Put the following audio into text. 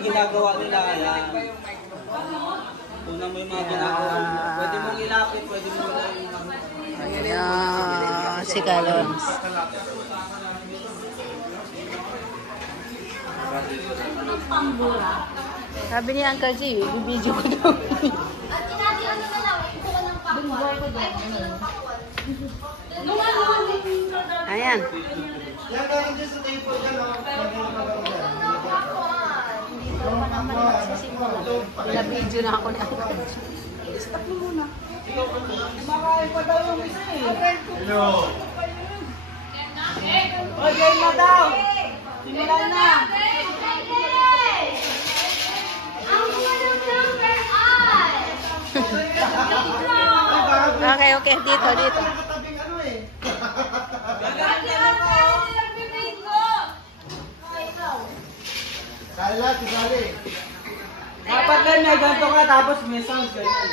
yung ginagawa nila. Ayan. Una mo yung mga ginagawa. Pwede mong ilapit, pwede mong Ayan, si Kalons. Sabi ni Uncle G, bibidyo ko daw. Ayan. Nabidyo na ako na. Stop mo muna. Makain pa daw yung isa eh. Hello. O, game na daw. Simulan na. Okay, okay. Dito, dito. Dapat ganyan, ganito ka tapos may sounds ganyan.